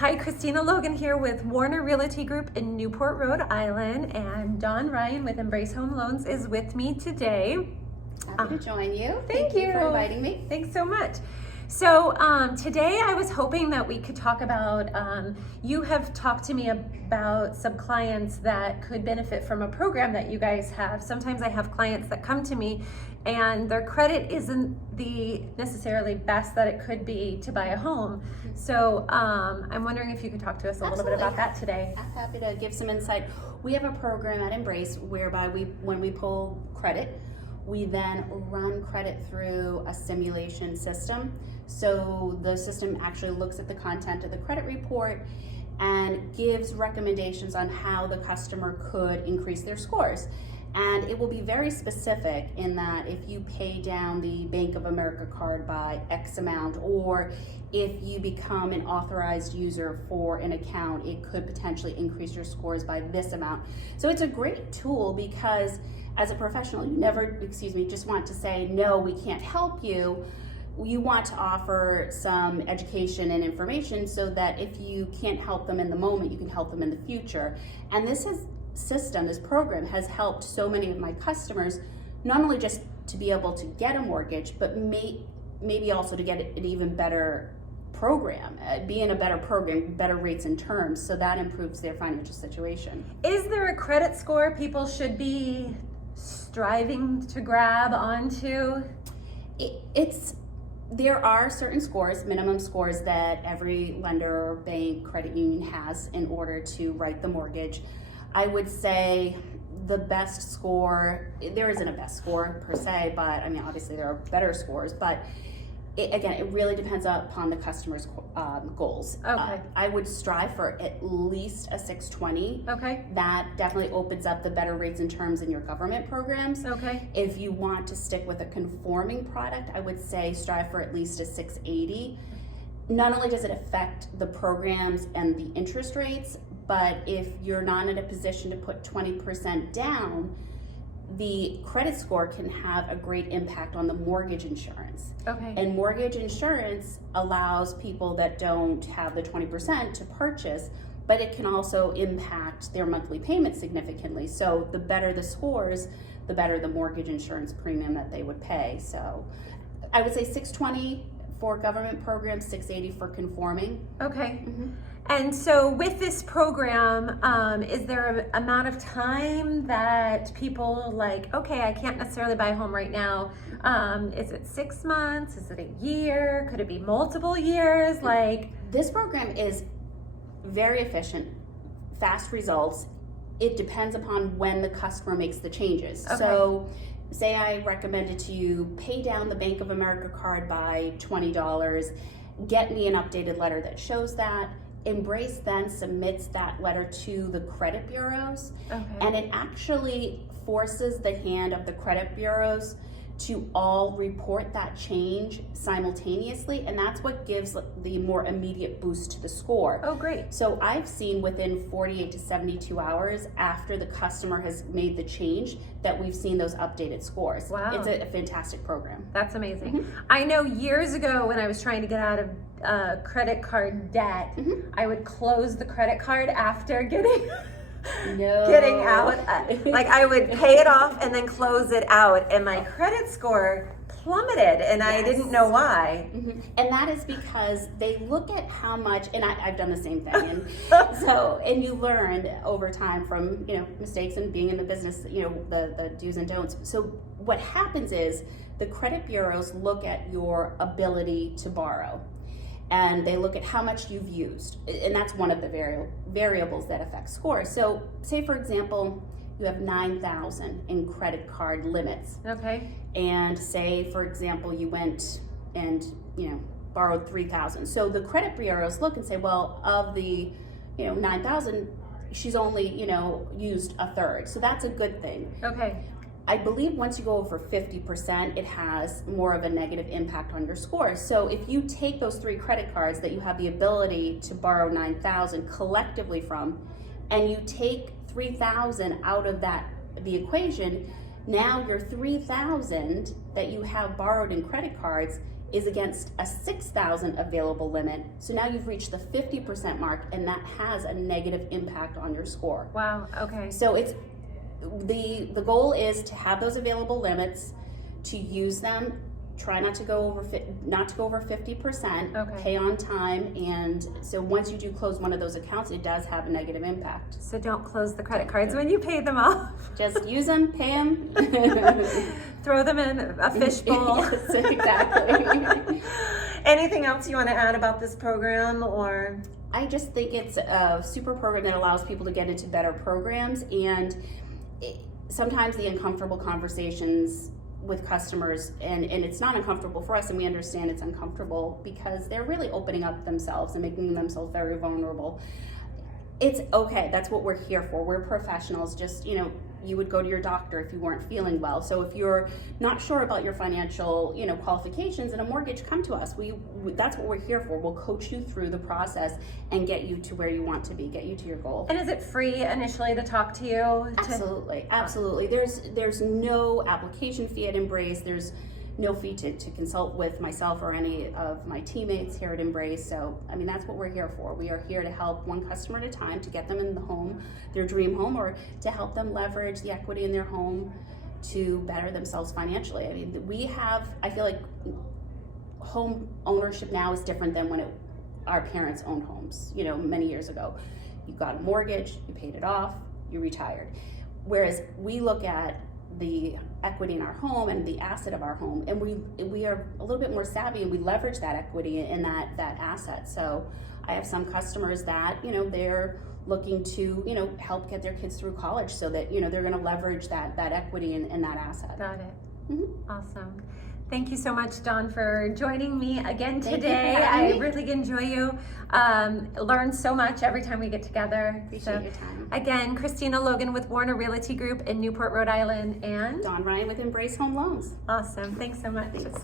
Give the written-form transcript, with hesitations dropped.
Hi, Christina Logan here with Warner Realty Group in Newport, Rhode Island, and Dawn Ryan with Embrace Home Loans is with me today. Happy to join you. Thank you for inviting me. Thanks so much. So today I was hoping that we could talk about, you have talked to me about some clients that could benefit from a program that you guys have. Sometimes I have clients that come to me and their credit isn't the necessarily best that it could be to buy a home. So I'm wondering if you could talk to us a little bit about that today. I'm happy to give some insight. We have a program at Embrace whereby when we pull credit, we then run credit through a simulation system. So the system actually looks at the content of the credit report and gives recommendations on how the customer could increase their scores. And it will be very specific in that if you pay down the Bank of America card by X amount, or if you become an authorized user for an account, it could potentially increase your scores by this amount. So it's a great tool because as a professional, you never, just want to say, no, we can't help you. You want to offer some education and information so that if you can't help them in the moment, you can help them in the future. And this program has helped so many of my customers, not only just to be able to get a mortgage, but maybe also to get an even better program, be in a better program, better rates and terms, so that improves their financial situation. Is there a credit score people should be striving to grab onto? There are certain scores, minimum scores, that every lender, bank, credit union has in order to write the mortgage. I would say the best score, there isn't a best score per se, but I mean, obviously there are better scores, but it really depends upon the customer's goals. Okay. I would strive for at least a 620. Okay. That definitely opens up the better rates and terms in your government programs. Okay. If you want to stick with a conforming product, I would say strive for at least a 680. Not only does it affect the programs and the interest rates, but if you're not in a position to put 20% down, the credit score can have a great impact on the mortgage insurance. Okay. And mortgage insurance allows people that don't have the 20% to purchase, but it can also impact their monthly payment significantly. So the better the scores, the better the mortgage insurance premium that they would pay. So I would say 620 for government programs, 680 for conforming. Okay. Mm-hmm. And so with this program, is there an amount of time that people like, okay, I can't necessarily buy a home right now. Is it 6 months? Is it a year? Could it be multiple years? This program is very efficient, fast results. It depends upon when the customer makes the changes. Okay. So say I recommended to you pay down the Bank of America card by $20, get me an updated letter that shows that. Embrace then submits that letter to the credit bureaus, Okay. and it actually forces the hand of the credit bureaus to all report that change simultaneously, and that's what gives the more immediate boost to the score. Oh, great. So I've seen within 48 to 72 hours after the customer has made the change that we've seen those updated scores. Wow. It's a fantastic program. That's amazing. Mm-hmm. I know years ago when I was trying to get out of credit card debt, Mm-hmm. I would close the credit card after getting No. out. Like I would pay it off and then close it out, and my credit score plummeted, and I didn't know why. Mm-hmm. And that is because they look at how much, and I've done the same thing, and and you learn over time from mistakes and being in the business, the do's and don'ts. So what happens is the credit bureaus look at your ability to borrow, and they look at how much you've used, and that's one of the variables that affect scores. So say for example you have 9,000 in credit card limits. Okay. And say, for example, you went and borrowed 3,000. So the credit bureaus look and say, well, of the 9,000, she's only used a third. So that's a good thing. Okay. I believe once you go over 50%, it has more of a negative impact on your score. So if you take those 3 credit cards that you have the ability to borrow 9,000 collectively from, and you take 3,000 out of the equation, now your 3,000 that you have borrowed in credit cards is against a 6,000 available limit. So now you've reached the 50% mark, and that has a negative impact on your score. Wow, okay. So it's the goal is to have those available limits, to use them. Try not to go over 50%. Okay. Pay on time, and so once you do close one of those accounts, it does have a negative impact. So don't close the credit cards when you pay them off. Just use them, pay them. Throw them in a fishbowl. Yes, exactly. Anything else you want to add about this program, or? I just think it's a super program that allows people to get into better programs, and sometimes the uncomfortable conversations with customers, and it's not uncomfortable for us, and we understand it's uncomfortable because they're really opening up themselves and making themselves very vulnerable. It's okay, that's what we're here for. We're professionals. Just, you would go to your doctor if you weren't feeling well. So if you're not sure about your financial, qualifications and a mortgage, come to us. That's what we're here for. We'll coach you through the process and get you to where you want to be, get you to your goal. And is it free initially to talk to you? Absolutely. There's no application fee at Embrace. There's no fee to consult with myself or any of my teammates here at Embrace. So, that's what we're here for. We are here to help one customer at a time, to get them in the home, their dream home, or to help them leverage the equity in their home to better themselves financially. I feel like home ownership now is different than when our parents owned homes, many years ago. You got a mortgage, you paid it off, you retired. Whereas we look at the equity in our home and the asset of our home, and we are a little bit more savvy, and we leverage that equity in that asset. So I have some customers that they're looking to help get their kids through college, so that they're going to leverage that equity in that asset. Got it. Mm-hmm. Awesome. Thank you so much, Dawn, for joining me again Thank you today. for having I me. really enjoy you. Learn so much every time we get together. Appreciate your time. Again, Christina Logan with Warner Realty Group in Newport, Rhode Island, and Dawn Ryan with Embrace Home Loans. awesome. Thanks so much. Thanks.